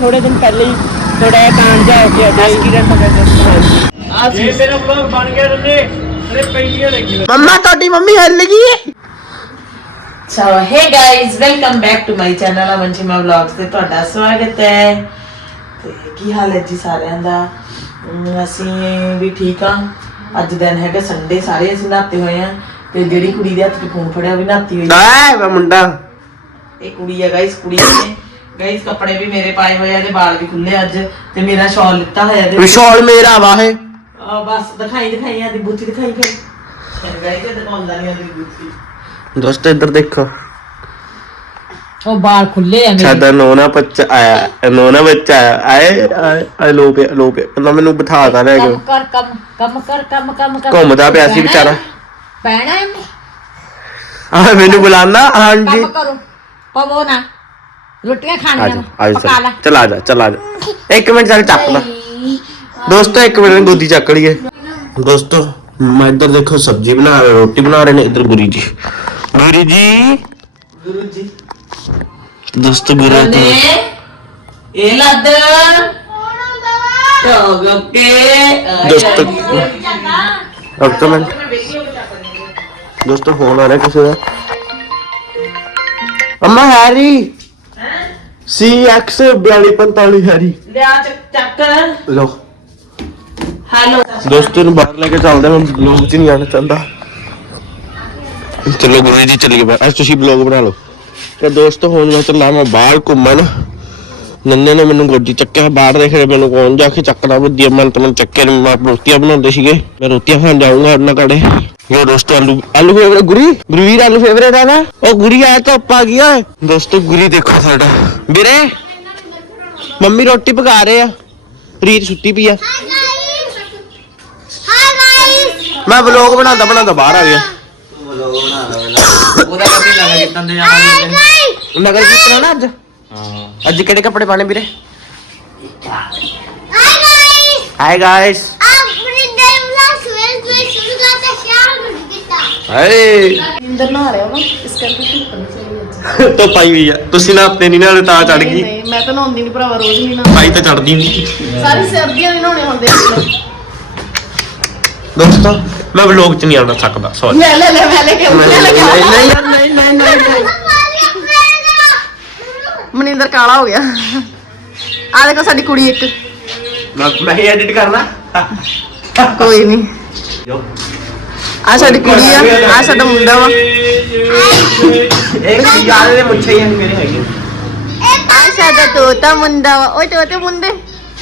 ਥੋੜੇ ਦਿਨ ਪਹਿਲੇ ਹੀ ਥੋੜਾ ਜਿਹਾ ਕਾਂਡ ਜਾ ਹੋ ਗਿਆ ਐਕਸੀਡੈਂਟ ਹੋ ਗਿਆ ਇਹ ਮੇਰਾ ਵਲੌਗ ਬਣ ਗਿਆ ਰੰਨੇ। ਅਰੇ ਪੈਂਟੀਆਂ ਲੱਗੀ ਮੰਮਾ ਤੁਹਾਡੀ ਮੰਮੀ ਹਿੱਲ ਗਈ ਹੈ so hey guys welcome back to my channel Aman ji vlogs ਤੇ ਤੁਹਾਡਾ ਸਵਾਗਤ ਹੈ। ਤੇ ਕੀ ਹਾਲ ਹੈ ਜੀ ਸਾਰਿਆਂ ਦਾ? ਅਸੀਂ ਵੀ ਠੀਕ ਆ ਅੱਜ ਦਿਨ ਹੈਗਾ ਸੰਡੇ ਸਾਰੇ ਅਸੀਂ ਨਹਾਤੇ ਹੋਏ ਆ ਤੇ ਜਿਹੜੀ ਕੁੜੀ ਦੇ ਹੱਥ 'ਚ ਫੋਨ ਫੜਿਆ ਉਹ ਵੀ ਨਹਾਤੀ ਹੋਈ ਹੈ। ਐ ਵਾ ਮੁੰਡਾ। ਇਹ ਕੁੜੀ ਹੈ ਗਾਇਜ਼ ਕੁੜੀ ਨੇ ਗਾਇਜ਼ ਕੱਪੜੇ ਵੀ ਮੇਰੇ ਪਾਏ ਹੋਏ ਆ ਤੇ ਵਾਲ ਵੀ ਖੁੱਲੇ ਅੱਜ ਤੇ ਮੇਰਾ ਸ਼ਾਲ ਲਿੱਤਾ ਹੋਇਆ ਤੇ ਵਿਸ਼ਾਲ ਮੇਰਾ ਵਾ ਹੈ ਆ ਬਸ ਦਿਖਾਈ ਦਿਖਾਈ ਆ ਦੀ ਬੁੱਤੀ ਦਿਖਾਈ ਫਿਰ। ਗਾਇਜ਼ ਇਹ ਦਿਖਾਉਂਦਾ ਨਹੀਂ ਆ ਦੀ ਬੁੱਤੀ ਦੋਸਤ ਇੱਧਰ ਦੇਖੋ। ਉਹ ਬਾਲ ਖੁੱਲੇ ਆ ਸਾਡਾ ਨੋਨਾ ਬੱਚਾ ਆਇਆ ਨੋਨਾ ਬੱਚਾ ਆਇਆ। ਆਏ ਆਏ, ਆਏ ਲੋ ਪੇ ਲੋ ਪੇ ਕਹਿੰਦਾ ਮੈਨੂੰ ਬਿਠਾ ਤਾ ਲੈ ਕੇ ਕਰ ਕੰਮ ਕੰਮ ਕਰ ਕੰਮ ਕੰਮ ਕਰ ਘੁੰਮਦਾ ਪਿਆ ਸੀ ਵਿਚਾਰਾ। ਪੈਣਾ ਇਹਨੇ ਆ ਮੈਨੂੰ ਬੁਲਾਣਾ ਹਾਂਜੀ। ਕੰਮ ਕਰੋ ਪਵੋ ਨਾ। ਰੋਟੀਆਂ ਆ ਖਾਣੀਆਂ ਜਾ ਨੇ, ਆ ਜਾ ਪਕਾ ਲੈ ਚਲ ਆ ਜਾ ਚਲ ਆ ਜਾ ਇੱਕ ਮਿੰਟ ਚੱਲ ਚੱਕ ਲਾ ਦੋਸਤੋ ਇੱਕ ਮਿੰਟ ਗੋਦੀ ਚੱਕ ਲਈਏ ਦੋਸਤੋ ਮੈਂ ਇੱਧਰ ਦੇਖੋ ਸਬਜ਼ੀ ਬਣਾ ਰਹੇ ਰੋਟੀ ਬਣਾ ਰਹੇ ਨੇ ਇੱਧਰ ਗੁਰੀ ਜੀ ਗੁਰੀ ਜੀ ਗੁਰੂ ਜੀ ਦੋਸਤੋ ਗੁਰੂ ਨੇ ਇਹ ਲੱਦ ਟੋਗ ਕੇ ਦੋਸਤੋ ਇੱਕ ਮਿੰਟ ਦੋਸਤੋ ਫੋਨ ਆ ਰਿਹਾ ਕਿਸੇ ਦਾ ਅੰਮਾ ਹੈਰੀ ਸੀ ਐਕਸ 4245 ਹੈਰੀ। ਲਿਆ ਚੱਕ ਚੱਕ। ਲੋ ਹੈਲੋ। ਦੋਸਤੋ ਨੂੰ ਬਾਹਰ ਲੈ ਕੇ ਚੱਲਦੇ ਮੈਂ ਬਲੌਗ 'ਚ ਨਹੀਂ ਆਣਾ ਚਾਹੁੰਦਾ। ਚਲੋ ਗੁਰੂ ਜੀ ਚੱਲੀਏ ਬਾਹਰ। ਅੱਜ ਤੁਸੀਂ ਬਲੌਗ ਬਣਾ ਲਓ। ਤੇ ਦੋਸਤੋ ਹੁਣ ਮੈਂ ਚੱਲਾਂ ਮੈਂ ਬਾਹਰ ਘੁੰਮਣ। ਨੰਨੇ ਨੇ ਮੈਨੂੰ ਗੋਦੀ ਚੱਕਿਆ ਬਾਹਰ ਦੇਖ ਰਿਹਾ ਮੈਨੂੰ ਕੌਣ ਜਾ ਕੇ ਚੱਕਣਾ ਵਧੀਆ ਮਨ ਤਾਂ ਮੈਂ ਚੱਕਿਆ ਨੀ, ਮੈਂ ਰੋਟੀਆਂ ਬਣਾਉਂਦੇ ਸੀਗੇ। ਮੈਂ ਰੋਟੀਆਂ ਖਾਣ ਜਾਊਂਗਾ ਉਹਨਾਂ ਕੜੇ ਯੋ ਦੋਸਤੋ ਆਲੂ ਆਲੂ ਫੇਵਰੇਟ ਗੁਰੀ? ਗੁਰਵੀਰ ਆਲੂ ਫੇਵਰੇਟ ਆ ਨਾ? ਉਹ ਗੁਰੀ ਆਇਆ ਤਾਂ ਉੱਪਾ ਗਿਆ ਦੋਸਤੋ ਗੁਰੀ ਦੇਖੋ ਸਾਡਾ। ਵੀਰੇ ਮੰਮੀ ਰੋਟੀ ਪਕਾ ਰਹੇ ਆ। ਰੀਤ ਸੁੱਤੀ ਪਈ ਆ। ਮੈਂ ਵਲੌਗ ਬਣਾਉਂਦਾ ਬਣਾਉਂਦਾ ਬਾਹਰ ਆ ਗਿਆ। ਉਹਦਾ ਪਤਾ ਲੱਗਾ ਕਿਤਨ ਦੇ ਜਾਣਾ ਨਗਰ ਕੀਰਤਨ ਨਾ ਅੱਜ? ਅੱਜ ਕਿਹੜੇ ਕੱਪੜੇ ਪਾਣੇ ਵੀਰੇ? ਹਾਈ ਗਾਇਸ ਹਾਏ ਇੰਦਰ ਨਹਾ ਰਿਹਾ ਵਾ ਇਸ ਕਰਕੇ ਧੁੱਪ ਨਹੀਂ ਚਾਹੀਦੀ ਤੋ ਪਾਈ ਹੋਈ ਆ। ਤੁਸੀਂ ਨਾ ਤੇ ਨਹੀਂ ਨਾਲੇ ਤਾਂ ਚੜ ਗਈ। ਨਹੀਂ ਮੈਂ ਤਾਂ ਨਹਾਉਂਦੀ ਨਹੀਂ ਭਰਾਵਾ ਰੋਜ਼ ਨਹੀਂ ਨਾ ਪਾਈ ਤਾਂ ਚੜਦੀ ਨਹੀਂ ਸਾਰੀ ਸਰਦੀਆਂ ਦੇ ਨਹਾਉਣੇ ਹੁੰਦੇ ਨੇ ਦੋਸਤੋ ਮੈਂ ਵਲੌਗ ਚ ਨਹੀਂ ਆਉਣਾ ਸਕਦਾ ਸੌਰੀ ਲੈ ਲੈ ਲੈ ਮੈਂ ਲੈ ਕੇ ਆਉਂਦੀ ਲੈ ਕੇ। ਨਹੀਂ ਨਹੀਂ ਨਹੀਂ ਮਨਿੰਦਰ ਕਾਲਾ ਹੋ ਗਿਆ। ਆ ਦੇਖੋ ਸਾਡੀ ਕੁੜੀ ਇੱਕ। ਮੈਂ ਮੈਂ ਹੀ ਐਡਿਟ ਕਰਨਾ। ਕੋਈ ਨਹੀਂ ਆ ਸਾਡੀ ਕੁੜੀ ਆ ਆ ਸਾਡਾ ਮੁੰਡਾ ਵਾ। ਇੱਕ ਯਾਰ ਦੇ ਮੁੱਛੇ ਹੀ ਮੇਰੇ ਹੈਗੇ। ਆ ਸਾਡਾ ਤੋਤਾ ਮੁੰਡਾ ਵਾ। ਓਏ ਤੋਤੇ ਮੁੰਡੇ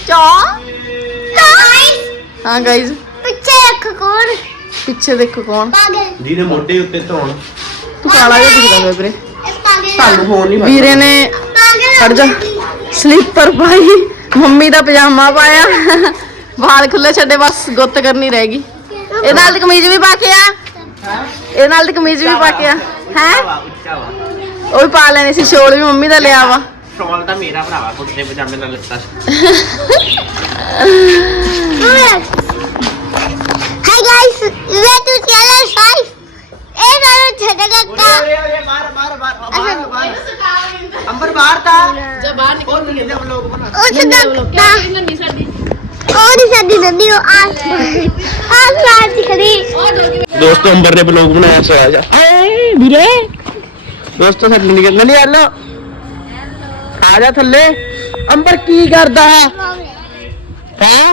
ਚਾ। ਹਾਂ ਗਾਇਜ਼ ਪਿੱਛੇ ਰੱਖ ਕੋਣ? ਪਿੱਛੇ ਦੇਖੋ ਕੌਣ। ਪਾਗਲ। ਜਿਹਦੇ ਮੋਢੇ ਉੱਤੇ ਧੌਣ। ਤੂੰ ਕਾਲਾ ਜਿਹਾ ਦਿਖਦਾ ਵਾ ਵੀਰੇ। ਇਹ ਪਾਗਲ ਤੁਹਾਨੂੰ ਫੋਨ ਨਹੀਂ ਵੀਰੇ ਨੇ ਪਾਗਲ ਖੜ ਜਾ। ਸਲੀਪਰ ਪਾਈ। ਮੰਮੀ ਦਾ ਪਜਾਮਾ ਪਾਇਆ। ਵਾਲ ਖੁੱਲੇ ਛੱਡੇ ਬਸ ਗੁੱਤ ਕਰਨੀ ਰਹਿ ਗਈ। ਇਹ ਨਾਲ ਦੀ ਕਮੀਜ਼ ਵੀ ਪਾ ਕੇ ਆ। ਇਹ ਨਾਲ ਦੀ ਕਮੀਜ਼ ਵੀ ਪਾ ਕੇ ਆ। ਹੈ? ਉਹ ਵੀ ਪਾ ਲੈਣੀ ਸੀ ਸ਼ੋਲ ਵੀ ਮੰਮੀ ਦਾ ਲਿਆ ਵਾ। ਸ਼ੌਲ ਤਾਂ ਮੇਰਾ ਭਰਾਵਾ ਕੁੱਤੇ ਪਜਾਮੇ ਨਾਲ ਲੱਤਾ ਹਾਈ ਗਾਇਸ ਵੇ ਤੂੰ ਚਲਾ ਸਾਈਫ ਇਹ ਨਾਲ ਛੱਡ ਗੱਕਾ ਅੰਬਰ ਬਾਹਰ ਤਾਂ। ਉਸ ਦਾ ਕੁੱਤਾ ਉਹ ਨਹੀਂ ਸਾਡੀ ਨੰਦੀ ਉਹ ਆ ਆ ਸਾਡੀ ਖੜੀ ਦੋਸਤੋ ਅੰਬਰ ਨੇ ਬਲੌਗ ਬਣਾਇਆ ਸੋ ਆ ਜਾ ਆਏ ਵੀਰੇ ਦੋਸਤੋ ਸਾਡੀ ਨਿਕਲ ਨਹੀਂ ਆਲੋ ਆ ਜਾ ਥੱਲੇ ਅੰਬਰ ਕੀ ਕਰਦਾ ਹੈ ਹੈ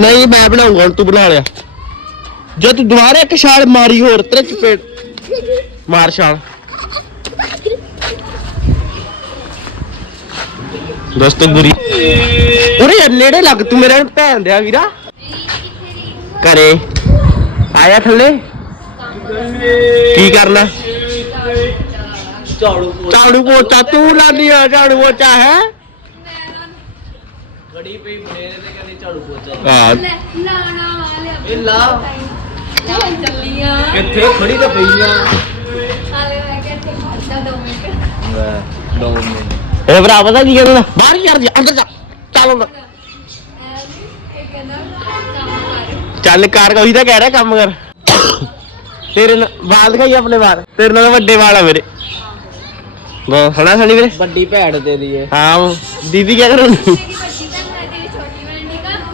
ਨਹੀਂ ਮੈਂ ਬਣਾਉਂਗਾ ਹੁਣ ਤੂੰ ਬਣਾ ਲਿਆ ਜੇ ਤੂੰ ਦੁਬਾਰਾ ਇੱਕ ਛਾਲ ਮਾਰੀ ਹੋਰ ਤੇਰੇ ਚਪੇੜ ਮਾਰ ਛਾਲ ਦੋਸਤੋ ਗੁਰੀ। ਉਰੇ ਯਾਰ ਨੇੜੇ ਲੱਗ ਤੂੰ ਮੇਰੇ ਭੈਣ ਦਿਆ ਵੀਰਾ। ਘਰੇ। ਆਇਆ ਥੱਲੇ? ਕੀ ਕਰਨਾ? ਝਾੜੂ ਝਾੜੂ ਪੋਚਾ। ਤੂੰ ਲਾਨੀ ਆ ਝਾੜੂ ਪੋਚਾ ਹੈ? ਗੜੀ ਪਈ ਮੇਰੇ ਤੇ ਕਹਿੰਦੀ ਝਾੜੂ ਪੋਚਾ। ਹਾਂ। ਇਹ ਲਾ। ਕਿੱਥੇ? ਖੜੀ ਤਾਂ ਪਈ ਆ। ਦੋ ਮਿੰਟ। ਇਹ ਭਰਾ ਪਤਾ ਕੀ ਕਹਿੰਦਾ? ਬਾਹਰ ਹੀ ਕਰ ਜਾ ਅੰਦਰ ਜਾ। ਚੱਲ ਅੰਦਰ ਚੱਲ ਕਰ ਕੋਈ ਤਾਂ ਕਹਿ ਰਿਹਾ ਕੰਮ ਕਰ। ਤੇਰੇ ਨਾਲ ਵਾਲ ਦਿਖਾਈ ਆਪਣੇ ਵਾਲ। ਤੇਰੇ ਨਾਲ ਵੱਡੇ ਵਾਲ ਆ ਮੇਰੇ। ਬਸ ਹਣਾ ਸਣੀ ਵੀਰੇ? ਵੱਡੀ ਭੈੜ ਦੇ ਦੀਏ ਹਾਂ ਦੀਦੀ ਕੀ ਕਰਨ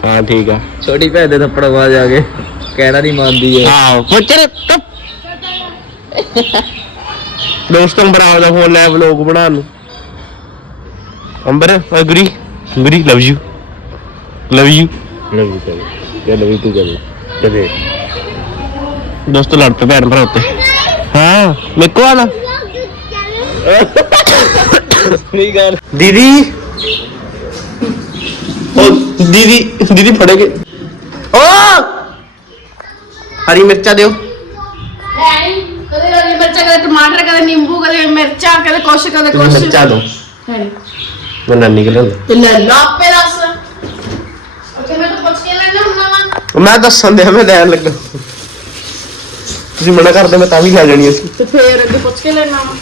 ਹਾਂ ਠੀਕ ਆ। ਛੋਟੀ ਭੈਣ ਦੇ ਥੱਪੜ ਮਾਰ ਜਾ ਕੇ ਕਹਿਣਾ ਨਹੀਂ ਮੰਨਦੀ ਏ। ਹਾਂ ਪੁੱਤਰ ਟੱਪ ਦੋਸਤ ਅੰਬਰ ਆ ਦਾ ਫੋਨ ਲੈ ਵਲੋਗ ਬਣਾਉਣ ਨੂੰ। ਅੰਬਰ ਅਗਰੀ agree love you love you love you ਕਰ ਲਵ ਯੂ ਤੂੰ ਕਰ ਕਦੇ ਦੋਸਤ ਲੜ ਪਏ ਭੈਣ ਭਰਾ ਉੱਤੇ ਹਾਂ ਮੇਕੋ ਆਣਾ ਸਹੀ ਗੱਲ ਦੀਦੀ ਓ ਦੀਦੀ ਦੀਦੀ ਫੜੇਗੇ ਓ ਹਰੀ ਮਿਰਚਾਂ ਦਿਓ ਕਦੇ ਹਰੀ ਮਿਰਚਾਂ ਕਦੇ ਟਮਾਟਰ ਕਦੇ ਨਿੰਬੂ ਕਦੇ ਮਿਰਚਾਂ ਕਦੇ ਕੁਛ ਕਦੇ ਕੁਛ ਮਿਰਚਾਂ ਦਿਓ ਹੈ ਨੀ। ਮੈਂ ਨਾਨੀ ਕੇ ਲਿਆਉਂਦਾ ਤੇ ਲੈ ਲਾ ਆਪੇ ਦੱਸ। ਉੱਥੇ ਮੈਂ ਤਾਂ ਪੁੱਛ ਕੇ ਲੈਣਾ ਹੁੰਦਾ ਵਾ ਮੈਂ ਦੱਸਣ ਦੇ ਮੈਂ ਲੈਣ ਲੱਗਾ। ਤੁਸੀਂ ਮਨਾ ਕਰਦੇ ਮੈਂ ਤਾਂ ਵੀ ਖਾ ਜਾਣੀ ਸੀ। ਤੇ ਫੇਰ ਅੱਗੇ ਪੁੱਛ ਕੇ ਲੈਣਾ। ਵਾ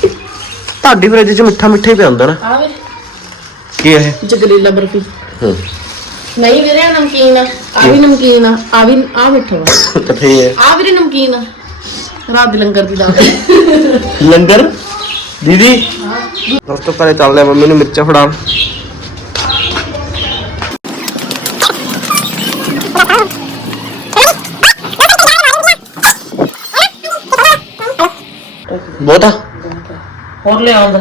ਤੁਹਾਡੀ ਫਰਿੱਜ 'ਚ ਮਿੱਠਾ ਮਿੱਠਾ ਹੀ ਪਿਆ ਹੁੰਦਾ ਨਾ। ਆਵੇ ਕੀ ਹੈ ਜਗਰੀਲਾ ਬਰਫੀ। ਹੂੰ। ਨਹੀਂ ਵੀਰੇ ਆਹ ਨਮਕੀਨ ਆ। ਵੀ ਨਮਕੀਨ ਆ। ਵੀ ਆ ਮਿੱਠਾ ਵਾ। ਕਿੱਥੇ ਹੈ ਆ ਵੀਰੇ ਨਮਕੀਨ ਆ। ਰਾਤ ਦੇ ਲੰਗਰ ਦੀ ਦਾਲ। ਲੰਗਰ? ਦੀਦੀ। ਦੋਸਤੋ ਘਰੇ ਚੱਲਦੇ ਆ ਮੰਮੀ ਨੂੰ ਮਿਰਚਾਂ ਫੜਾਉਣ। ਬਹੁਤਾ ਹੋਰ ਲਿਆਉਂਦਾ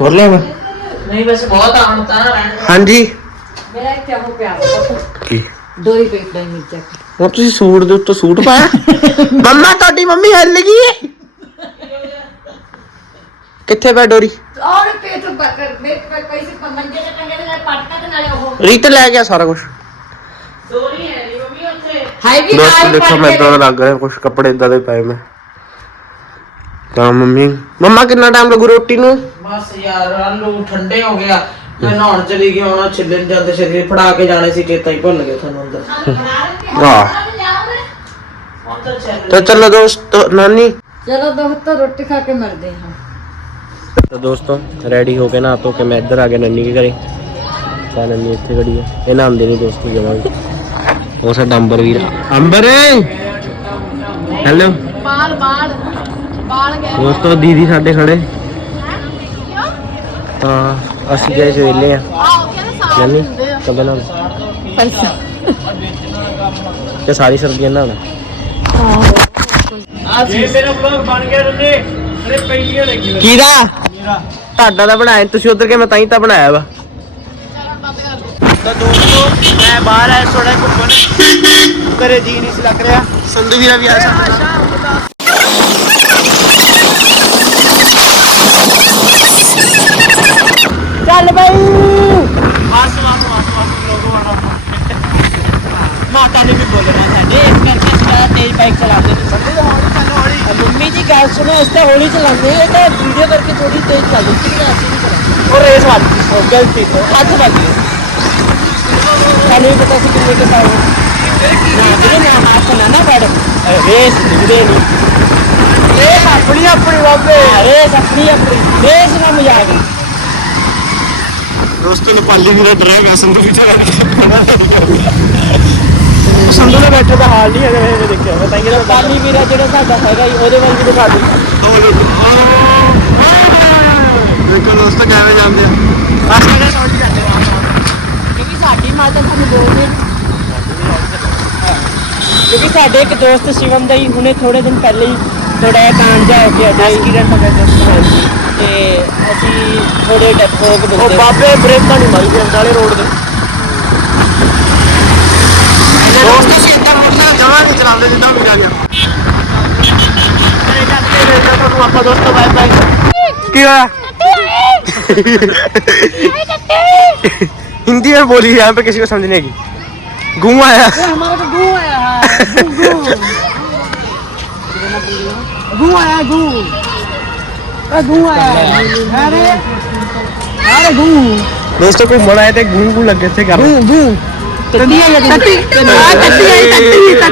ਹੋਰ ਲਿਆ ਮੈਂ ਨਹੀਂ ਵੈਸੇ ਬਹੁਤ ਆਉਣ ਤਾਂ ਰਹਿਣ ਹਾਂਜੀ। ਮੇਰਾ ਇੱਕ ਚਾਹੋ ਪਿਆ ਕੀ? ਦੋਰੀ ਪੇਟ ਦਾ ਮਿਰਚਾ। ਹੁਣ ਤੁਸੀਂ ਸੂਟ ਦੇ ਉੱਤੇ ਸੂਟ ਪਾਇਆ? ਮੰਮਾ ਤੁਹਾਡੀ ਮੰਮੀ ਹਿੱਲ ਗਈ ਏ। ਕਿੱਥੇ ਪੈ ਡੋਰੀ ਔਰ ਪੇਟ ਪਕੜ ਦੇ ਪੈਸੇ ਮੰਜੇ ਤੇ ਟੰਗੇ ਦੇ ਨਾਲ ਪਟਕਾ ਤੇ ਨਾਲੇ ਉਹ। ਰੀਤ ਲੈ ਗਿਆ ਸਾਰਾ ਕੁਝ ਹਾਈ ਵੀ ਦੋਸਤ ਨਾਲ ਦੇਖੋ ਮੈਂ ਇਦਾਂ ਦਾ। ਲੱਗ ਰਿਹਾ ਕੁਝ ਕੱਪੜੇ ਇਦਾਂ ਦੇ ਪਏ ਮੈਂ। ਤਾਂ ਮੰਮੀ ਮੰਮਾ ਕਿੰਨਾ ਟਾਈਮ ਲੱਗੂ ਰੋਟੀ ਨੂੰ? ਬਸ ਯਾਰ ਆਲੂ ਠੰਡੇ ਹੋ ਗਿਆ ਮੈਂ ਨਹਾਉਣ ਚਲੀ ਗਈ ਹੁਣ ਛਿੱਲਣ ਜਾਂਦੇ ਸਰੀਰ ਫੜਾ ਕੇ ਜਾਣੇ ਸੀ ਚੇਤਾ ਹੀ ਭੁੱਲ ਗਿਆ ਤੁਹਾਨੂੰ ਅੰਦਰ। ਵਾਹ। ਅੰਦਰ ਚੱਲ ਤਾਂ ਚਲੋ ਦੋਸਤ ਨਾਨੀ। ਚਲੋ ਦੋਸਤੋ ਰੋਟੀ ਖਾ ਕੇ ਮਰਦੇ ਹਾਂ। ਤਾਂ ਦੋਸਤੋ ਰੈਡੀ ਹੋ ਕੇ ਨਾ ਧੋ ਕੇ ਮੈਂ ਇੱਧਰ ਆ ਗਿਆ ਨੰਨੀ ਕੇ ਘਰੇ। ਤਾਂ ਨੰਨੀ ਇੱਥੇ ਖੜੀ ਹੈ ਇਹ ਨਾਂਦੇ ਨਹੀਂ ਦੋਸਤੋ ਜਮਾਂ ਉਹ ਸਾਡਾ ਅੰਬਰ ਵੀਰ ਅੰਬਰ! ਹੈਲੋ ਬਾਲ ਬਾਲ। ਬਾਲ ਗਏ। ਦੋਸਤੋ ਦੀਦੀ ਸਾਡੇ ਖੜੇ। ਤਾਂ ਅਸੀਂ ਗਏ ਸਵੇਲੇ ਆ। ਨੰਨੀ ਆ। ਕਦੋਂ ਨਾਲ ਪਰਸਾ ਤੇ ਸਾਰੀ ਸਬਜ਼ੀਆਂ ਨਾਲ ਇਹ ਮੇਰਾ ਵਲੌਗ ਬਣ ਗਿਆ ਰੰਨੇ ਅਰੇ ਪਹਿਲੀਆਂ ਲੱਗੀ ਕਿਹਦਾ? ਤੁਹਾਡਾ ਤਾਂ ਬਣਾਇਆ ਤੁਸੀਂ ਉਧਰ ਕੇ ਮੈਂ ਤਾਂ ਹੀ ਤਾਂ ਬਣਾਇਆ ਵਾ। ਤਾਂ ਦੋਸਤੋ ਮੈਂ ਬਾਹਰ ਆਇਆ ਥੋੜਾ ਘੁੰਮਣ। ਘਰੇ ਜੀ ਨਹੀਂ ਸੀ ਲੱਗ ਰਿਹਾ। ਸੰਧੂ ਵੀਰਾ ਵੀ ਆਇਆ ਸਾਡੇ ਨਾਲ ਚੱਲ ਬਈ ਆਸ ਆਸ ਆਸ ਆਸ ਲੋਗੋ ਵਾਲਾ ਮਾਤਾ ਨੇ ਵੀ ਬੋਲਣਾ ਸਾਡੇ ਇਸ ਕਰਕੇ ਅਸੀਂ ਜ਼ਿਆਦਾ ਤੇਜ਼ ਬਾਈਕ ਚਲਾਉਂਦੇ ਨਹੀਂ ਸੰਧੂ ਹੌਲੀ ਚੱਲ ਹੌਲੀ ਮੰਮੀ ਜੀ ਇਸ ਤਾਂ ਹੌਲੀ ਚਲਾਉਂਦੇ ਇਹ ਤਾਂ ਵੀਡੀਓ ਕਰਕੇ ਥੋੜੀ ਤੇਜ਼ ਚੱਲਦੀ ਸੀ ਕਿ ਅਸੀਂ ਨਹੀਂ ਚਲਾਉਂਦੇ ਉਹ ਰੇਸ ਵੱਜ ਗਈ ਉਹ ਗਲਤੀ ਤੋਂ। ਹੱਥ ਵੱਜ ਗਏ ਸਾਨੂੰ ਵੀ ਪਤਾ ਸੀ ਕਿੰਨੇ ਕੇ ਪਾਉ ਨਾ ਜਿਹੜੇ ਨਾ ਹੱਥ ਨਾ ਨਾ ਫੜ। ਰੇਸ ਨਿਕਦੇ ਨਹੀਂ। ਰੇਸ ਆਪਣੀ ਆਪਣੀ ਬਾਬੇ। ਰੇਸ ਆਪਣੀ ਆਪਣੀ। ਰੇਸ ਨਾ ਮਜ਼ਾਕ ਦੋਸਤੋ ਨੇਪਾਲੀ ਵੀਰਾ ਡਰਾਈਵ ਹੈ ਸੰਧੂ ਵਿੱਚ ਸੰਧੂ ਦੇ ਬੈਠੇ ਦਾ ਹਾਲ ਨਹੀਂ ਹੈਗਾ ਇਹ ਦੇਖਿਆ ਮੈਂ ਤਾਂ ਇਹਦਾ ਨੇਪਾਲੀ ਵੀਰਾ ਜਿਹੜਾ ਸਾਡਾ ਹੈਗਾ ਹੀ ਉਹਦੇ ਵੱਲ ਵੀ ਦਿਖਾ ਦੇ ਦੇਖੋ ਦੋਸਤੋ ਕਿਵੇਂ ਜਾਂਦੇ ਆ। ਆਸਤੇ ਦੇ ਸੌਂਡ ਜਾਂਦੇ ਆ। ਕਿਉਂਕਿ ਸਾਡੀ ਮਾਤਾ ਸਾਨੂੰ ਬੋਲਦੇ ਆ। ਕਿਉਂਕਿ ਸਾਡੇ ਇੱਕ ਦੋਸਤ ਸ਼ਿਵਮ ਦਾ ਹੀ ਹੁਣੇ ਥੋੜੇ ਦਿਨ ਪਹਿਲੇ ਹੀ ਥੋੜਾ ਜਿਹਾ ਕਾਂਡ ਜਾ ਹੋ ਗਿਆ ਐਕਸੀਡੈਂਟ ਹੋ ਗਿਆ ਤੇ ਅਸੀਂ ਥੋੜੇ ਡੱਕੋਕ ਉਹ ਬੰਦੇ ਬਾਬੇ ਬ੍ਰੇਕਾਂ ਨਹੀਂ ਮਾਰੀ ਫਿਰ ਨਾਲੇ ਰੋਡ ਦੇ ਦੋਸਤੋ ਸਿੱਧਾ ਮੋਟਰਸਾਈਕਲ ਜਮਾ ਨਹੀਂ ਚਲਾਉਂਦੇ ਜਿੱਦਾਂ ਵੀ ਗਿਆ। ਤੁਹਾਨੂੰ ਆਪਾਂ ਦੋਸਤੋ ਬਾਏ ਬਾਏ ਕੀ ਹੋਇਆ हिंदी में बोली यहाँ पे किसी को समझ नहीं आएगी घूम आया हमारा तो गू आया है गू गू आया गू अरे गू आया अरे अरे गू दोस्तों कोई मना आए थे घूम घूम लग गए थे घर गू टट्टी आई टट्टी टट्टी आई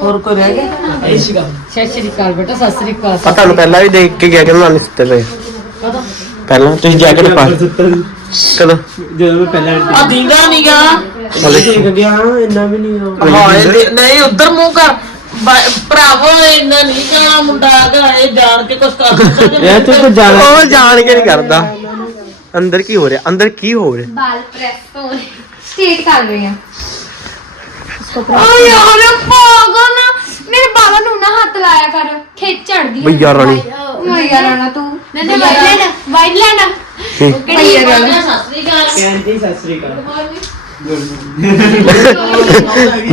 ਹੋਰ ਕੋਈ ਰਹਿ ਗਿਆ? ਸਤਿ ਸ਼੍ਰੀ ਅਕਾਲ ਬੇਟਾ ਸਤਿ ਸ਼੍ਰੀ ਅਕਾਲ। ਆ ਤੁਹਾਨੂੰ ਪਹਿਲਾਂ ਵੀ ਦੇਖ ਕੇ ਗਿਆ ਕਿ ਨਾ ਨਹੀਂ ਸੁੱਤੇ ਪਏ। ਪਹਿਲਾਂ ਤੁਸੀਂ ਜੈਕਟ ਪਾ ਕਦੋਂ? ਜਦੋਂ ਮੈਂ ਪਹਿਲਾਂ ਆ ਦੀਂਦਾ ਨਹੀਂਗਾ ਦੇਖ ਗਿਆ ਇੰਨਾ ਵੀ ਨਹੀਂ ਹਾਂ ਇਹ ਦੇ- ਨਹੀਂ ਉਧਰ ਮੂੰਹ ਕਰ। ਬਾ- ਭਰਾਵੋ ਇੰਨਾ ਨਹੀਂ ਜਾਣਾ ਮੁੰਡਾ ਹੈਗਾ ਇਹ ਜਾਣ ਕੇ ਕੁਛ ਕਰ ਦਿੰਦਾ ਇਹ ਤੂੰ ਤਾਂ ਜਾਣਾ ਉਹ ਜਾਣ ਕੇ ਨਹੀਂ ਕਰਦਾ। ਅੰਦਰ ਕੀ ਹੋ ਰਿਹਾ? ਅੰਦਰ ਕੀ ਹੋ ਰਿਹਾ? ਬਾਲ ਪ੍ਰੈਸ ਹੋ ਸਟੇਟ ਕਰ ਰਹੀ ਆ ਓ ਯਾਰ ਪਾਗਲ ਨਾ ਮੇਰੇ ਬਾਲਾਂ ਨੂੰ ਨਾ ਹੱਥ ਲਾਇਆ ਕਰ। ਖਿੱਚ ਚੜਦੀ ਭਈਆ ਰਾਣੀ ਭਈਆ ਰਾਣਾ ਤੂੰ। ਨੰਨੇ ਵਾਈਟ ਲੈਣਾ ਵਾਈਟ ਲੈਣਾ ਕਿਹੜੀ ਰਾਣਾ ਸਸਰੀ ਗੱਲ ਕਹਿੰਦੀ ਸਤਿ ਸ੍ਰੀ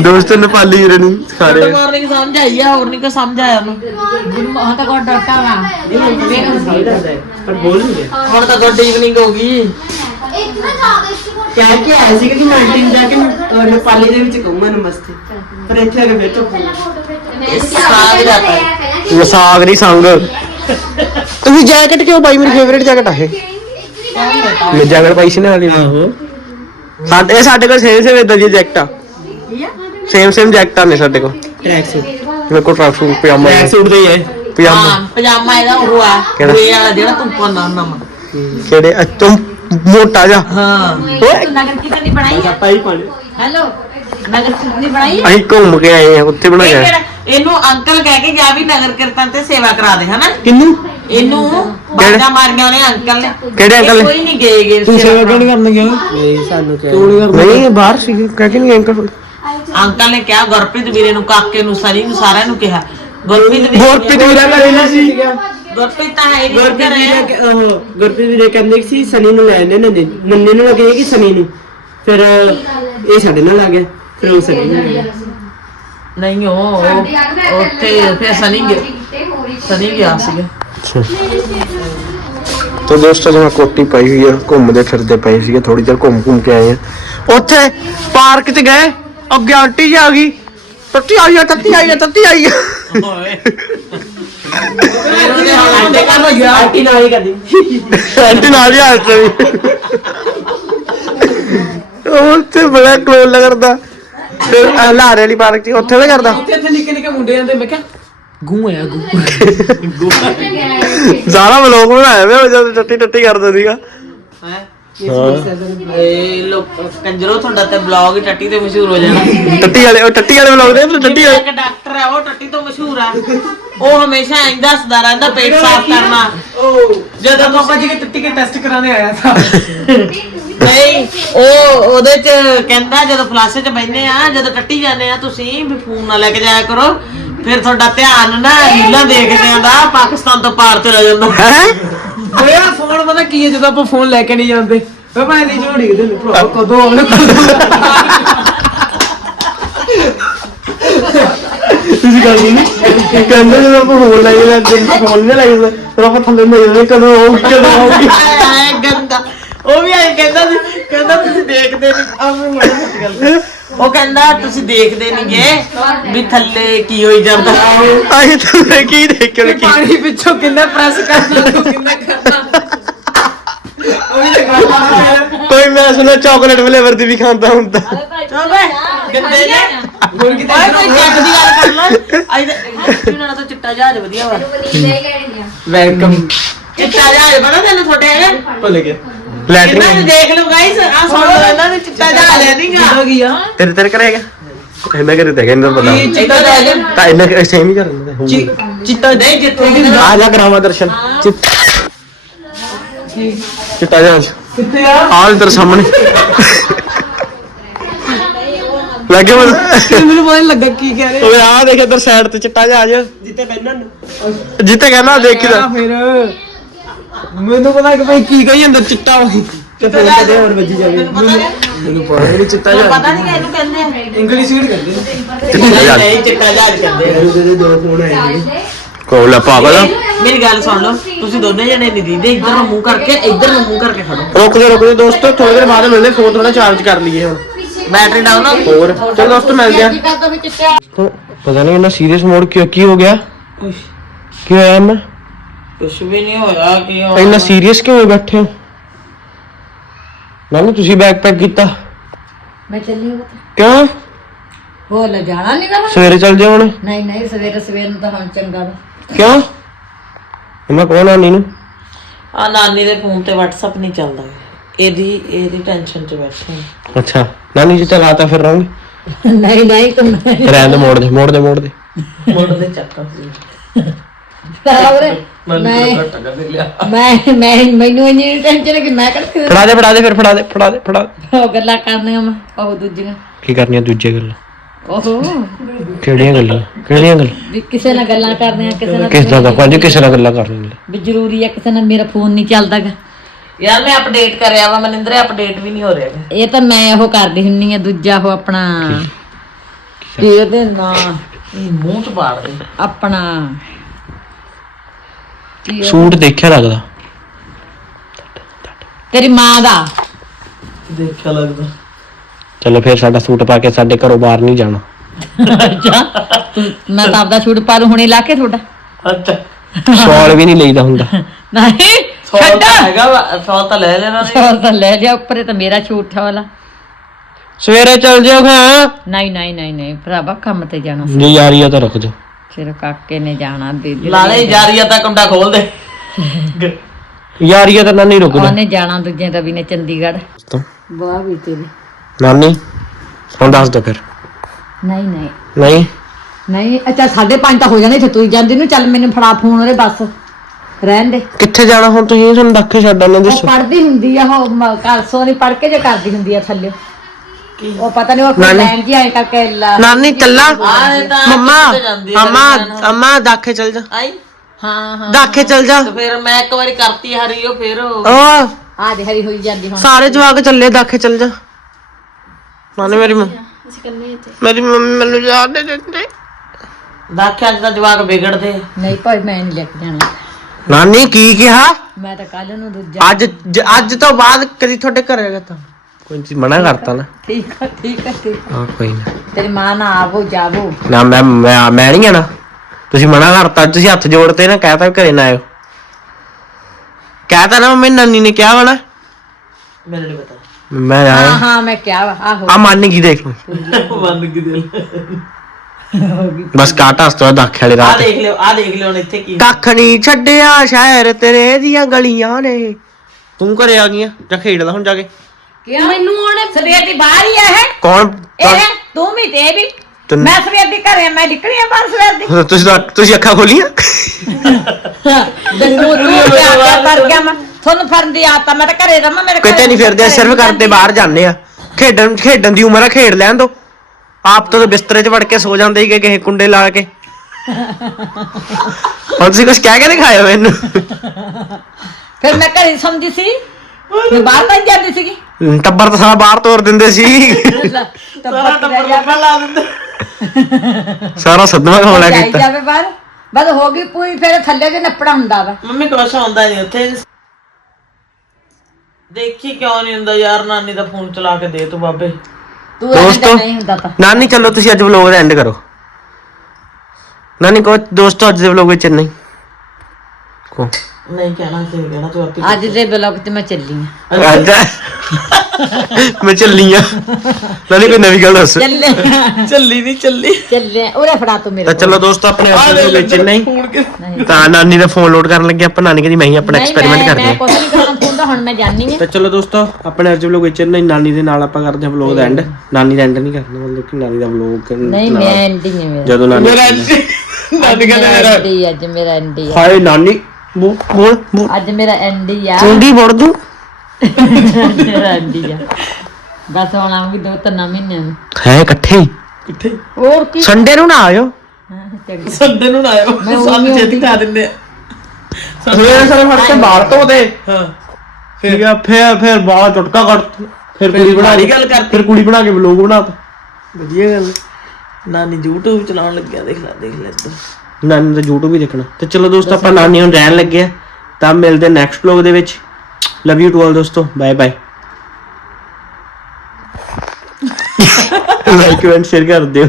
ਦੋਸਤ ਨੇਪਾਲੀ ਵੀਰੇ ਨੂੰ ਸਿਖਾ ਰਹੇ ਆ। ਮਾਰਨਿੰਗ ਸਮਝ ਆਈ ਆ ਹੋਰ ਨਹੀਂ ਕੋ ਸਮਝ ਆਇਆ ਉਹਨੂੰ। ਹਾਂ ਤਾਂ ਕੋਲ ਡਰਤਾ ਵਾ ਪਰ ਬੋਲ ਨਹੀਂ ਹੁਣ ਤਾਂ ਗੁੱਡ ਈਵਨਿੰਗ ਹੋ ਗਈ। ਇੱਕ ਨਾ ਜ਼ਿਆਦਾ ਇਸ ਕੋਲ ਕਹਿ ਕੇ ਆਇਆ ਸੀ ਕਿ ਮੈਂ ਆਂਟੀ ਨੂੰ ਜਾ ਕੇ ਅਹ, ਨੇਪਾਲੀ ਦੇ ਵਿੱਚ ਕਹੂੰਗਾ ਨਮਸਤੇ ਪਰ ਇੱਥੇ ਆ ਕੇ ਫਿਰ ਚੁੱਪ ਹੋ ਗਈ। ਸਾਗ ਜਾਤਾ ਹੈ। ਮਸਾਗ ਨਹੀਂ ਸੰਗ। ਤੁਸੀਂ ਜੈਕਟ ਕਿਉਂ ਪਾਈ? ਮੇਰੀ ਫੇਵਰੇਟ ਜੈਕਟ ਆ ਇਹ। ਮੈਂ ਜੈਕਟ ਪਾਈ ਸੀ ਨਾ ਵਾਲੀ ਆਹੋ। ਸਾਡੇ ਇਹ ਸਾਡੇ ਕੋਲ ਸੇਮ ਸੇਮ ਇਦਾਂ ਦੀ ਜੈਕਟਾਂ ਸੇਮ ਸੇਮ ਜੈਕਟਾਂ ਨੇ ਸਾਡੇ ਕੋਲ। ਟਰੈਕ ਸੂਟ ਮੇਰੇ ਕੋਲ ਟਰੈਕ ਸੂਟ ਪਜਾਮਾ। ਟਰੈਕ ਸੂਟ ਦੇ ਹੀ ਹੈ। ਪਜਾਮਾ। ਹਾਂ ਪਜਾਮਾ ਇਹਦਾ ਉਹ ਆ। ਕਿਹੜਾ? ਗ੍ਰੇ ਵਾਲਾ ਜਿਹੜਾ ਤੂੰ ਪਾਉਂਦਾ ਹੁੰਦਾ ਵਾ। ਕਿਹੜੇ? ਮੋਟਾ ਜਾ। ਹਾਂ। ਓਏ। ਨਗਰ ਕੀਰਤਨ ਦੀ ਬਣਾਈ ਹੈ ਆਪਾਂ ਹੀ ਪਾਣੇ ਹੈਲੋ ਨਗਰ ਕੀਰਤਨ ਦੀ ਬਣਾਈ ਅਸੀਂ ਘੁੰਮ ਕੇ ਆਏ ਆ ਉੱਥੇ ਇਹ ਬਣਾਇਆ ਕਿਹੜਾ? ਇਹਨੂੰ ਅੰਕਲ ਕਹਿ ਕੇ ਗਿਆ ਵੀ ਨਗਰ ਕੀਰਤਨ ਤੇ ਸੇਵਾ ਕਰਾ ਦੇ ਹਨਾ? ਕਿੰਨੂੰ? ਇਹਨੂੰ ਬਾਜਾਂ ਮਾਰੀਆਂ ਨੇ ਅੰਕਲ ਨੇ। ਕਿਹੜੇ ਅੰਕਲ ਇਹ ਨੇ? ਕੋਈ ਨਹੀਂ ਗਏ ਗਏ ਤੂੰ ਸੇਵਾ ਕਰਾਉਣ। ਕਿਉਂ ਕਰਨ ਗਿਆ ਨਹੀਂ ਸਾਨੂੰ ਕਿਉਂ ਨਹੀਂ। ਕਰਨਾ ਨਹੀਂ ਬਾਹਰ ਸੀ ਕਹਿ ਕੇ ਨਹੀਂ ਅੰਕਲ। ਅੰਕਲ ਨੇ ਕਿਹਾ ਗੁਰਪ੍ਰੀਤ ਵੀਰੇ ਨੂੰ ਕਾਕੇ ਨੂੰ ਸਰੀ ਨੂੰ ਸਾਰਿਆਂ ਨੂੰ ਕਿਹਾ। ਗੁਰਪ੍ਰੀਤ ਵੀਰੇ ਗੁਰਪ੍ਰੀਤ ਵੀਰਾ ਦਾ ਇਹਨਾਂ ਸੀ। ਗੁਰਪ੍ਰੀਤ ਤਾਂ ਹੈ ਨਹੀਂ ਗੁਰਪ੍ਰੀਤ ਘਰੇ। ਵੀਰੇ ਕ- ਉਹ ਗੁਰਪ੍ਰੀਤ ਵੀਰੇ ਕਹਿੰਦੇ ਸੀ ਸਨੀ ਨੂੰ ਲੈ ਨੰਨੇ ਨੰਨੇ ਨੂੰ ਲੱਗੇ ਕਿ ਸਨੀ ਨੂੰ। ਫਿਰ ਇਹ ਸਾਡੇ ਨਾਲ ਆ ਗਿਆ। ਫਿਰ ਉਹ ਸਨੀ ਨੂੰ ਲੈ ਗਿਆ। ਨਹੀਂ ਉਹ ਉਹ- ਉੱਥੇ ਫਿਰ ਸਨੀ ਗਿਆ। ਸਨੀ ਗਿਆ ਸੀਗਾ। ਤੋ ਦੋਸਤੋ ਜਿਵੇਂ ਕੋਟੀ ਪਾਈ ਹੋਈ ਆ ਘੁੰਮਦੇ ਫਿਰਦੇ ਪਏ ਸੀਗੇ ਥੋੜੀ ਦੇਰ ਘੁੰਮ ਘੁੰਮ ਕੇ ਆਏ ਆ। ਉੱਥੇ ਪਾਰਕ 'ਚ ਗਏ ਅੱਗੇ ਆਂਟੀ ਜੀ ਆ ਗਈ ਤੱਤੀ ਆਈ ਆ ਤੱਤੀ ਆਈ ਆ ਤੱਤੀ ਆਈ ਆ। ਆਂਟੀ ਨਾਲ ਹੀ ਕਰਦੀ। ਆਂਟੀ ਨਾਲ ਹੀ ਹਾਲਤ ਵੀ ਉਹ ਉੱਥੇ ਬੜਾ ਕਲੋਲ ਲੱਗਦਾ। ਫਿਰ ਲਾਰੇ ਵਾਲੀ ਪਾਰਕ 'ਚ ਉੱਥੇ ਵੀ ਕਰਦਾ। ਇੱਥੇ ਨਿੱਕੇ ਨਿੱਕੇ ਮੁੰਡੇ ਆਂਦੇ ਮੈਂ ਕਿਹਾ ਗੂ ਆਇਆ ਗੂ। ਸਾਰਾ ਵਲੋਗ ਬਣਾਇਆ ਵੇ ਉਹ ਜਦ ਟੱਟੀ ਟੱਟੀ ਕਰਦਾ ਸੀਗਾ ਇਹ ਲੋਕ ਕੰਜਰੋ ਤੁਹਾਡਾ ਤੇ ਬਲੌਗ ਹੀ ਟੱਟੀ ਤੇ ਮਸ਼ਹੂਰ ਹੋ ਜਾਣਾ। ਟੱਟੀ ਵਾਲੇ ਉਹ ਟੱਟੀ ਵਾਲੇ ਵਲੋਗ ਦੇ ਟੱਟੀ ਵਾਲੇ ਇੱਕ ਡਾਕਟਰ ਹੈ ਉਹ ਟੱਟੀ ਤੋਂ ਮਸ਼ਹੂਰ ਆ। ਉਹ ਹਮੇਸ਼ਾ ਇੰਜ ਦੱਸਦਾ ਰਹਿੰਦਾ ਪੇਟ ਸਾਫ਼ ਕਰਨਾ। ਜਦੋਂ ਪਾਪਾ ਜੀ ਕੇ ਟੱਟੀ ਕੇ ਟੈਸਟ ਕਰਾਣੇ ਆਇਆ ਥਾ ਨਹੀਂ ਉਹ ਉਹਦੇ ਚ ਕਹਿੰਦਾ ਜਦੋਂ ਫਲਾਸੇ ਚ ਬੈਠੇ ਆ ਜਦੋਂ ਟੱਟੀ ਜਾਂਦੇ ਆ ਤੁਸੀਂ ਵੀ ਫੋਨ ਨਾ ਲੈ ਕੇ ਜਾਇਆ ਕਰੋ। ਫਿਰ ਤੁਹਾਡਾ ਧਿਆਨ ਨਾ ਰੀਲਾਂ ਦੇਖਦੇ ਆ ਦਾ ਪਾਕਿਸਤਾਨ ਤੋਂ ਪਾਰ ਤੇ ਰਹਿ ਜਾਂਦਾ। ਹੈ? ਆ ਫੋਨ ਪਤਾ ਕੀ ਹੈ ਜਦੋਂ ਆਪਾਂ ਫੋਨ ਲੈ ਕੇ ਨਹੀਂ ਜਾਂਦੇ। ਓ ਭਾਈ ਦੀ ਝੋੜੀ ਕਿਤੇ ਭਰਾ ਕਦੋਂ ਆਉਣੇ ਤੁਸੀਂ ਗੱਲ ਨਹੀਂ ਕਹਿੰਦੇ ਜਦੋਂ ਆਪਾਂ ਫੋਨ ਲਾਈ ਨਾ ਫੋਨ ਨਹੀਂ ਲਾਈ ਫਿਰ ਆਪਾਂ ਥੱਲੇ ਜਾਂਦੇ ਕਦੋਂ ਆਉਗੀ ਕਦੋਂ ਆਉਗੀ ਆਏ ਗੰਦਾ। ਉਹ ਵੀ ਆਏ ਕਹਿੰਦਾ ਸੀ ਕਹਿੰਦਾ ਤੁਸੀਂ ਦੇਖਦੇ ਨਹੀਂ ਆ ਮੈਂ ਮਾੜੀ ਮੋਟੀ ਗੱਲ ਉਹ ਕਹਿੰਦਾ ਤੁਸੀਂ ਦੇਖਦੇ ਨਹੀਂਗੇ ਵੀ ਥੱਲੇ ਕੀ ਹੋਈ ਜਾਂਦਾ। ਆਹੀ ਤਾਂ ਕੀ ਦੇਖ ਕੇ। ਪਾਣੀ ਪਿੱਛੋਂ ਕਿੰਨਾ ਪ੍ਰੈਸ ਕਰਨਾ ਤੂੰ ਕਿੰਨਾ ਕਰਨਾ। ਕੋਈ ਮੈਂ ਸੁਣਿਆ ਚਾਕਲੇਟ ਫਲੇਵਰ ਦੀ ਵੀ ਖਾਂਦਾ ਹੁੰਦਾ। ਚੋਬੇ ਗੰਦੇ ਨੇ। ਹੋਰ ਕਿਤੇ ਓਏ ਕੋਈ ਚੱਕ ਦੀ ਗੱਲ ਕਰ ਲੈ। ਤਾਂ ਚਿੱਟਾ ਜਹਾਜ਼ ਵਧੀਆ ਵਾ। ਵੈਲਕਮ ਚਿੱਟਾ ਜਹਾਜ਼ ਪਤਾ ਤੈਨੂੰ ਤੁਹਾਡੇ ਹੈਗੇ? ਭੁੱਲ ਗਿਆ। ਇਹਨਾਂ ਨੂੰ ਦੇਖ ਲਓ ਗਾਇਸ ਆ ਸੁਣ ਲਓ ਇਹਨਾਂ ਨੇ ਚਿੱਟਾ ਜਹਾਜ਼ ਹੈ ਨਹੀਂਗਾ ਹੋ ਗਿਆ ਤੇਰੇ ਤੇਰੇ ਕਰੇਗਾ ਇਹਨਾਂ ਕਰੇ ਤਾਂ ਕਹਿੰਦਾ ਪਤਾ। ਚਿੱਟਾ ਜਹਾਜ਼ ਤਾਂ ਇਹਨਾਂ ਸੇਮ ਹੀ ਕਰਨਾ ਚਿੱਟਾ ਨਹੀਂ ਜਿੱਥੇ ਆ ਜਾ ਕਰਾਵਾ ਦਰਸ਼ਨ। ਚਿੱਟਾ ਜਾਂ ਕਿੱਥੇ ਆ? ਆ ਇਧਰ ਸਾਹਮਣੇ। ਲੱਗੇ ਮਨ ਮੈਨੂੰ ਪਤਾ ਨੀ ਲੱਗਾ ਕੀ ਕਹਿ ਰਹੇ। ਓਏ ਆ ਦੇਖ ਇਧਰ ਸਾਈਡ ਤੇ ਚਿੱਟਾ ਜਹਾਜ਼ ਜਿੱਤੇ ਜਿੱਤੇ ਕਹਿੰਦਾ ਫਿਰ। ਮੈਨੂੰ ਪਤਾ ਕਿ ਭਾਈ ਕੀ ਕਹੀ ਅੰਦਰ ਚਿੱਟਾ ਹੋਈ ਤੇ ਫਿਰ ਕਦੇ ਹੋਰ ਵੱਜੀ ਜਾਵੇ। ਮੈਨੂੰ ਪਤਾ ਨਹੀਂ ਚਿੱਟਾ ਜਾ ਪਤਾ ਨਹੀਂ ਇਹਨੂੰ ਕਹਿੰਦੇ ਆ। ਇੰਗਲਿਸ਼ ਵੀ ਕਰਦੇ ਨੇ ਚਿੱਟਾ ਜਹਾਜ਼ ਨਹੀਂ ਚਿੱਟਾ ਜਹਾਜ਼ ਕਹਿੰਦੇ ਆ ਉਹਦੇ ਦੇ ਦੋ ਫੋਨ ਆਏ ਨੇ। ਕੋਲਾ ਪਾਗਲ। ਮੇਰੀ ਗੱਲ ਸੁਣ ਲਓ ਤੁਸੀਂ ਦੋਨੇ ਜਣੇ ਨਹੀਂ ਦੀਦੇ ਇੱਧਰ ਨੂੰ ਮੂੰਹ ਕਰਕੇ ਇੱਧਰ ਨੂੰ ਮੂੰਹ ਕਰਕੇ ਖੜੋ। ਰੁਕਦੇ ਰੁਕਦੇ ਦੋਸਤੋ ਥੋੜੀ ਦੇਰ ਬਾਅਦ ਮਿਲਦੇ ਫੋਨ ਥੋੜਾ ਚਾਰਜ ਕਰ ਲਈਏ ਹੁਣ। ਬੈਟਰੀ ਡਾਊਨ ਹੋ ਗਈ ਹੋਰ। ਚਲ ਦੋਸਤੋ ਮਿਲਦੇ ਆ ਪਤਾ ਨਹੀਂ ਇਹਨਾਂ ਸੀਰੀਅਸ ਮੋਡ ਕਿਉਂ ਕੀ ਹੋ ਗਿਆ? ਕੀ ਹੋਇਆ ਮੈਂ ਕੁਛ ਵੀ ਨਹੀਂ ਹੋਇਆ ਕਿ ਇੰਨਾ ਸੀਰੀਅਸ ਕਿਉਂ ਹੋਏ ਬੈਠੇ ਹੋ? ਨਾਨੀ ਤੁਸੀਂ ਬੈਗ ਪੈਕ ਕੀਤਾ। ਮੈਂ ਚੱਲੀ ਹਾਂ ਕਿਉਂ? ਹੋ ਲੈ ਜਾਣਾ ਨਹੀਂ ਗਾ ਸਵੇਰੇ ਚੱਲ ਜਾਓ ਹੁਣ। ਨਹੀਂ ਨਹੀਂ ਸਵੇਰੇ ਸਵੇਰ ਨੂੰ ਤਾਂ ਹੁਣ ਚੰਗਾ ਵਾ। ਕਿਉਂ? ਮੈਂ ਕੋਣ ਨਾਨੀ ਨੂੰ? ਆ ਨਾਨੀ ਦੇ ਫੋਨ ਤੇ WhatsApp ਨਹੀਂ ਚੱਲਦਾ। ਇਹਦੀ ਇਹਦੀ ਟੈਨਸ਼ਨ 'ਚ ਬੈਠੇ ਹਾਂ। ਅੱਛਾ ਨਾਨੀ ਜੀ ਚਲਾਤਾ ਫਿਰ ਰਹਾਂਗੇ ਨਹੀਂ ਨਹੀਂ ਤੂੰ ਰਹਿਣ ਦੇ ਮੋੜ ਦੇ ਮੋੜ ਦੇ ਮੋੜ ਦੇ। ਮੁੜ ਦੇ ਚੱਕਰ ਸੀ। ਤਾਵਰੇ ਮੈਂ ਮੈਂ ਮੈਂ ਮੈਨੂੰ ਇੰਨੀ ਟੈਨਸ਼ਨ ਹੈ ਕਿ ਮੈਂ ਕਿਹੜਾ ਫੜਾ ਦੇ ਫੜਾ ਦੇ ਫਿਰ ਫੜਾ ਦੇ ਫੜਾ ਦੇ ਫੜਾ ਦੇ। ਉਹ ਗੱਲਾਂ ਕਰਨੀਆਂ ਮੈਂ ਉਹ ਦੂਜੀਆਂ। ਕੀ ਕਰਨੀਆਂ ਦੂਜੇ ਗੱਲਾਂ? ਓਹੋ ਕਿਹੜੀਆਂ ਗੱਲਾਂ? ਕਿਹੜੀਆਂ ਗੱਲਾਂ? ਵੀ ਕਿਸੇ ਨਾਲ ਗੱਲਾਂ ਕਰਦੇ ਆ ਕਿਸੇ ਨਾਲ ਕਿਸ ਦਾ ਦਾ ਪੰਜ ਕਿਸੇ ਨਾਲ ਗੱਲਾਂ ਕਰਨੀਆਂ ਵੀ ਜ਼ਰੂਰੀ ਹੈ ਕਿਸੇ ਨਾਲ ਮੇਰਾ ਫੋਨ ਨਹੀਂ ਚੱਲਦਾਗਾ ਯਾਰ ਮੈਂ ਅਪਡੇਟ ਕਰਿਆ ਵਾ ਮਨਿੰਦਰ ਅਪਡੇਟ ਵੀ ਨਹੀਂ ਹੋ ਰਿਹਾ ਗਾ। ਇਹ ਤਾਂ ਮੈਂ ਉਹ ਕਰਦੀ ਹੁੰਨੀ ਆ ਦੂਜਾ ਉਹ ਆਪਣਾ ਕੀ ਉਹਦੇ ਨਾਂ ਇਹ ਮੂੰਹ 'ਚ ਪਾੜ ਦੇ। ਆਪਣਾ ਸੂਟ ਦੇਖਿਆ ਲੱਗਦਾ। ਤੇਰੀ ਮਾਂ ਦਾ। ਦੇਖਿਆ ਲੱਗਦਾ। ਚਲੋ ਫਿਰ ਸਾਡਾ ਸੂਟ ਪਾ ਕੇ ਸਾਡੇ ਘਰੋਂ ਬਾਹਰ ਨਹੀਂ ਜਾਣਾ। ਅੱਛਾ। ਤੂੰ- ਮੈਂ ਤਾਂ ਆਪਦਾ ਛੂਟ ਪਾ ਲੂ ਹੁਣੇ ਲਾ ਕੇ ਤੁਹਾਡਾ। ਅੱਛਾ। ਸ਼ਾਲ ਵੀ ਨਹੀਂ ਲਈਦਾ ਹੁੰਦਾ। ਨਹੀਂ ਸੌ ਤਾਂ ਹੈਗਾ ਵਾ ਸੌ ਤਾਂ ਲੈ ਲੈਣਾ ਨੇ ਛੋਲ ਤਾਂ ਲੈ ਜਾ ਉੱਪਰ ਤਾਂ ਮੇਰਾ ਛੂਟ ਵਾਲਾ। ਸਵੇਰੇ ਚੱਲ ਜਿਓ ਖਾਂ ਨਹੀਂ ਨਹੀਂ ਨਹੀਂ ਨਹੀਂ ਭਰਾਵਾ ਕੰਮ ਤੇ ਜਾਣਾ। ਸੀ। ਜੇ ਯਾਰੀ ਆ ਤਾਂ ਰੱਖ ਦਿਓ। ਫਿਰ ਕਾਕੇ ਨੇ ਜਾਣਾ ਦੀਦੀ ਲਾਲੇ ਜਾਰੀਆ ਤਾਂ ਕੁੰਡਾ ਖੋਲ ਦੇ। ਯਾਰੀ ਆ ਤਾਂ ਨਾਨੀ ਰੁਕਦਾ। ਉਹਨੇ ਜਾਣਾ ਦੂਜੇ ਰਵੀ ਨੇ ਚੰਡੀਗੜ੍ਹ। ਵਾਹ ਵੀ ਤੇਰੀ। ਨਾਨੀ ਹੁਣ ਦੱਸ ਦੋ ਫਿਰ। ਨਹੀਂ ਨਹੀਂ। ਨਹੀਂ? ਨਹੀਂ ਅੱਛਾ 5:30 ਤਾਂ ਹੋ ਜਾਣੇ ਇੱਥੇ ਤੂੰ ਜਾਂਦੀ ਨੂੰ ਚੱਲ ਮੈਨੂੰ ਫੜਾ ਫੋਨ ਉਹਦੇ ਬਸ। ਰਹਿਣ ਦੇ। ਕਿੱਥੇ ਜਾਣਾ ਹੁਣ ਤੁਸੀਂ ਤੁਹਾਨੂੰ ਡੱਕੇ ਛੱਡ ਉਹ ਦੱਸੋ। ਪੜਦੀ ਹੁੰਦੀ ਆ ਉਹ ਮ- ਘਰ ਸੋਨੀ ਪੜ ਕੇ ਜੇ ਕਰਦੀ ਹੁੰਦੀ ਆ ਥੱਲੇ। ਉਹ ਪਤਾ ਨਹੀਂ ਉਹ ਕੋਈ ਲੈਣ ਜੀ ਆਏ ਕਰਕੇ ਲਾ- ਨਾਨੀ ਚੱਲਾ। ਆਹ ਤਾਂ ਮੰਮਾ ਕਿੱਥੇ ਜਾਂਦੀ ਆ ਅਮਾ ਅਮਾ ਦਾਖੇ ਚੱਲ ਜਾ। ਆਈ? ਹਾਂ ਹਾਂ। ਦਾਖੇ ਚੱਲ ਜਾ। ਤੇ ਫਿਰ ਮੈਂ ਇੱਕ ਵਾਰੀ ਕਰਤੀ ਹਰੀ ਉਹ ਫਿਰ ਉਹ- ਓ। ਆ ਦੇ ਹਰੀ ਹੋਈ ਜਾਂਦੀ ਹੁਣ। ਸਾਰੇ ਜਵਾਕ ਚੱਲੇ ਦਾਖੇ ਚੱਲ ਜਾ। ਨਾਨੀ ਮੇਰੀ ਮੰਮ- ਮੇਰੀ ਮੰਮੀ ਮੈਨੂੰ ਯਾਦ ਦੇ ਦਿੰਦੇ। ਦਾਖਿਆਂ 'ਚ ਤਾਂ ਜਵਾਕ ਵਿਗੜਦੇ ਆ। ਨਹੀਂ ਭਾਈ ਮੈਂ ਨਹੀਂ ਲੈ ਕੇ ਜਾਣਾ। ਨਾਨੀ ਕੀ ਕਿਹਾ? ਮੈਂ ਤਾਂ ਕੱਲ ਨੂੰ ਦੂਜਾ ਅੱਜ ਜ- ਅੱਜ ਤੋਂ ਬਾਅਦ ਕਦੀ ਤੁਹਾਡੇ ਘਰ ਤਾਂ। ਕੋਈ ਚੀਜ਼ ਮਨਾ ਕਰਤਾ ਨਾ। ਠੀਕ ਆ ਠੀਕ ਆ ਠੀਕ ਹਾਂ ਕੋਈ ਨਾ। ਤੇਰੀ ਮਾਂ ਨਾ ਆਵੋ ਜਾਵੋ। ਨਾ ਮੈਂ ਮੈਂ ਮੈਂ ਨਹੀਂ ਆਣਾ ਤੁਸੀਂ ਮਨਾ ਕਰਤਾ ਤੁਸੀਂ ਹੱਥ ਜੋੜਤੇ ਨਾ ਕਹਿਤਾ ਵੀ ਘਰੇ ਨਾ ਆਇਓ। ਕਹਿਤਾ ਨਾ ਮੰਮੀ ਨਾਨੀ ਨੇ ਕਿਹਾ ਵਾ ਨਾ। ਮੈਨੂੰ ਨਹੀਂ ਪਤਾ। ਮੈਂ ਹਾਂ ਹਾਂ ਮੈਂ ਕਿਹਾ ਵਾ ਆਹੋ। ਆ ਮੰਨ ਗਈ ਦੇਖ ਲਓ। ਬੰਦ ਕੀ ਦੇ ਬਸ ਕਾਟਾ ਹਸਤਾ ਦਾਖੇ ਵਾਲੇ ਆ ਰਾਤ ਦੇਖ ਲਿਓ ਆ ਦੇਖ ਲਿਓ ਹੁਣ ਇੱਥੇ ਕੀ ਕੱਖ ਨਹੀਂ ਛੱਡਿਆ ਸ਼ਹਿਰ ਤੇਰੇ ਦੀਆਂ ਗਲੀਆਂ ਨੇ। ਤੂੰ ਘਰੇ ਆ ਗਈਆਂ ਜਾ ਖੇਡ ਲੈ ਹੁਣ ਜਾ ਕੇ? ਮੈਨੂੰ ਉਹਨੇ ਸਵੇਰ ਦੀ ਬਾਹਰ ਹੀ ਆ ਹੈ ਕੌਣ? ਇਹ ਤੂੰ ਵੀ ਤੇ ਇਹ ਵੀ। ਤੈਨੂੰ- ਮੈਂ ਸਵੇਰ ਦੀ ਘਰੇ ਮੈਂ ਨਿਕਲੀ ਆ ਬਾਹਰ ਸਵੇਰ ਦੀ। ਤੁਸੀਂ ਤਾਂ- ਤੁਸੀਂ ਅੱਖਾਂ ਖੋਲੀਆਂ? ਜੰਗੂ ਤੂੰ ਕਿਆ ਕਿਆ ਕਰ ਗਿਆ ਮੈਂ। ਤੁਹਾਨੂੰ ਫਰਨ ਦੀ ਆਤਾ ਮੈਂ ਤਾਂ ਘਰੇ ਰਵਾਂ ਮੇਰੇ ਘਰੇ ਕਿਤੇ ਨਹੀਂ ਫਿਰਦੇ ਸਿਰਫ ਕਰਦੇ ਬਾਹਰ ਜਾਂਦੇ ਆ। ਖੇਡਣ ਖੇਡਣ ਦੀ ਉਮਰ ਆ ਖੇਡ ਲੈਣ ਦੋ। ਆਪ ਤੋਂ ਤਾਂ ਬਿਸਤਰੇ 'ਚ ਵੜ ਕੇ ਸੋ ਜਾਂਦੇ ਸੀਗੇ ਕਿਸੇ ਕੁੰਡੇ ਲਾ ਕੇ। ਹੁਣ ਤੁਸੀਂ ਕੁਝ ਕਹਿ ਕੇ ਦਿਖਾਇਆ ਮੈਨੂੰ। ਫਿਰ ਮੈਂ ਘਰੇ ਸਮਝੀ ਸੀ। ਮੈਂ ਬਾਹਰ ਤਾਂ ਨੀ ਜਾਂਦੀ ਸੀਗੀ। ਟੱਬਰ ਤਾਂ ਸਾਰਾ ਬਾਹਰ ਤੋਰ ਦਿੰਦੇ ਸੀ। ਸਾਰਾ ਟੱਬਰ ਲਾ ਦਿੰਦੇ। ਸਾਰਾ ਸਦਮਾ ਖੋਲਾ ਜਾਈ ਕੀਤਾ ਜਾਵੇ ਬਾਹਰ। ਬਸ ਹੋ ਗਈ ਪੂਰੀ ਫਿਰ ਥੱਲੇ ਜੇ ਨੱਪੜਾ ਹੁੰਦਾ ਵਾ। ਮੰਮੀ ਕੁਛ ਆਉਂਦਾ ਨਹੀਂ ਉੱਥੇ। ਦੇਖੀ ਕਿਉਂ ਨਹੀਂ ਹੁੰਦਾ ਯਾਰ ਨਾਨੀ ਦਾ ਫੋਨ ਚਲਾ ਕੇ ਦੇ ਤੂੰ ਬਾਬੇ। ਤੂੰ ਦੋਸਤੋ ਨਹੀਂ ਹੁੰਦਾ ਤਾਂ। ਨਾਨੀ ਚਲੋ ਤੁਸੀਂ ਅੱਜ ਵਲੋਗ ਦਾ ਐਂਡ ਕਰੋ। ਨਾਨੀ ਕੋ ਦੋਸਤੋ ਅੱਜ ਦੇ ਵਲੋਗ ਵਿੱਚ ਨਹੀਂ ਕੋ ਨਹੀਂ ਕਹਿਣਾ ਸੀ ਕਹਿਣਾ ਤੂੰ ਆਪੇ ਅੱਜ ਦੇ ਬਲੌਗ ਤੇ ਮੈਂ ਚੱਲੀ ਆ। ਅੱਜ? ਮੈਂ ਚੱਲੀ ਆ। ਨਾਨੀ ਕੋਈ ਨਵੀਂ ਗੱਲ ਦੱਸ। ਚੱਲੇ ਚੱਲੀ ਨਹੀਂ ਚੱਲੀ। ਚੱਲੇ ਉਹਰੇ ਫੜਾ ਤੂੰ ਮੇਰੇ ਤਾਂ ਚਲੋ ਦੋਸਤੋ ਆਪਣੇ ਅੱਜ ਦੇ ਵਿੱਚ ਨਹੀਂ। ਤਾਂ ਨਾਨੀ ਦਾ ਫੋਨ ਲੋਡ ਕਰਨ ਲੱਗੇ ਆਪਾਂ ਨਾਨੀ ਕਹਿੰਦੀ ਮੈਂ ਹੀ ਆਪਣਾ ਐਕਸਪੈਰੀਮੈਂਟ ਕਰਦੇ ਮੈਂ ਹਾਂ। ਕੁਝ ਨਹੀਂ ਕਰਨਾ ਫੋਨ ਦਾ ਹੁਣ ਮੈਂ ਜਾਣੀ ਆ। ਤਾਂ ਚਲੋ ਦੋਸਤੋ ਆਪਣੇ ਅੱਜ ਵਲੋਗ ਵਿੱਚ ਨਹੀਂ ਨਾਨੀ ਦੇ ਨਾਲ ਆਪਾਂ ਕਰਦੇ ਹਾਂ ਵਲੋਗ ਦਾ ਐਂਡ ਨਾਨੀ ਦਾ ਐਂਡ ਨਹੀਂ ਕਰਨਾ ਮਤਲਬ ਕਿ ਨਾਨੀ ਦਾ ਵਲੋਗ ਨਹੀਂ ਮੈਂ ਐਂਡੀ ਆ ਮੇਰਾ। ਜਦੋਂ ਨਾਨੀ ਨਾਨੀ ਕਹਿੰਦਾ ਮੇਰਾ ਐਂਡੀ ਅੱਜ ਮੇਰਾ ਐਂਡੀ ਹਾਏ ਨਾਨੀ ਅੱਜ ਮੇਰਾ ਐਂਡੀ ਆ। ਚੁੰਡੀ ਵੜ ਦੂੰ। ਮੇਰਾ ਐਂਡੀ ਆ। ਬਸ ਹੁਣ ਆਉਂਗੀ ਦੋ ਤਿੰਨ ਮਹੀਨਿਆਂ ਨੂੰ। ਹੈ ਇਕੱਠੇ ਹੀ। ਹੋਰ ਕੀ? ਸੰਡੇ ਨੂੰ ਨਾ ਆਇਓ। ਹਾਂ, ਚੰਗਾ। ਸੰਡੇ ਨੂੰ ਨਾ ਆਇਓ। ਸਾਨੂੰ ਛੇਤੀ ਖਾ ਦਿੰਦੇ ਆ। ਸਵੇਰੇ ਸਾਰੇ ਫੜ ਕੇ ਬਾਹਰ ਤੋਂ ਦੇ। ਹਾਂ। ਫਿਰ ਫਿਰ ਫਿਰ ਬਾਹਰ ਚਟਕਾ ਕੱਟ ਫਿਰ ਕੁੜੀ ਬਣਾ ਲਈ ਗੱਲ ਕਰਤੀ। ਫਿਰ ਕੁੜੀ ਬਣਾ ਕੇ ਵਲੋਗ ਬਣਾਤਾ ਵਧੀਆ ਗੱਲ। ਨਾਨੀ YouTube ਚਲਾਉਣ ਲੱਗਿਆ ਦੇਖ ਲੈ ਦੇਖ ਲੈ ਇੱਧਰ। ਨਾਨੀ ਦਾ YouTube ਵੀ ਦੇਖਣਾ। ਤੇ ਚਲੋ ਦੋਸਤੋ, ਆਪਾਂ ਨਾਨੀ ਨੂੰ ਰਹਿਣ ਲੱਗੇ ਆ। ਤਾਂ ਮਿਲਦੇ ਨੈਕਸਟ ਵਲੋਗ ਦੇ ਵਿੱਚ। ਲਵ ਯੂ ਟੂ ਆਲ ਦੋਸਤੋ। Bye bye like and share ਕਰ ਦਿਓ।